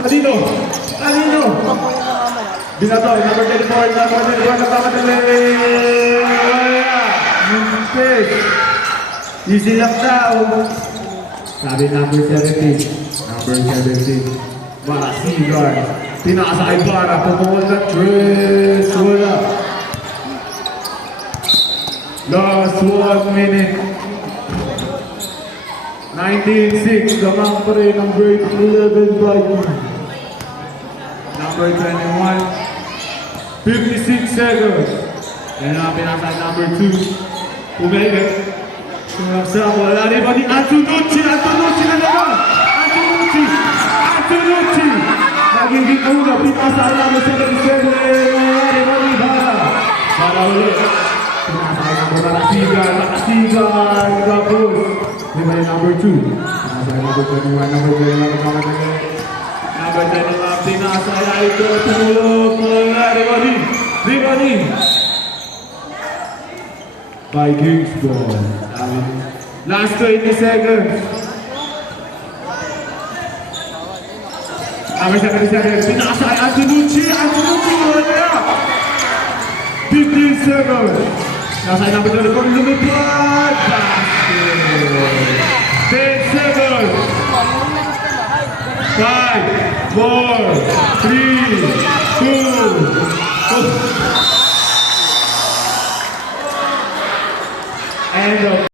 Alino! Alino! Binato, number 34, number 34, napakadali! Wala! Mumpis! Easy lang daw! Sabi number 17. Number 17. Marasigan. Tinakasakay para pumukol na Chris. Wala. Last 1 minute. 19-6. Gamang pa rin ang grade 11 Viking. Number 21. 56 seconds. Yan ang pinasal number 2. Umega. Sumaksa. Wala rin pa ni Antonucci. Antonucci na naman. Antonucci. Antonucci. Nagiging una. Pinasal number 77. Wala rin pa ni Bara. Bara ulit. Pinasal number Marasigan. Marasigan. Tapos. Diba yung number 2? Pinasal number 21. Number 21. Number 10. Pinasal ito. Tumulog. Wala rin pa ni. Ribani. Vikings ball. Last 20 seconds. Number 77. Pinakasay Antonucci. Antonucci. Wala. 15 seconds. Nasay number 24. Lumipad. Basket. 10 seconds. 5, 4, 3, 2. End of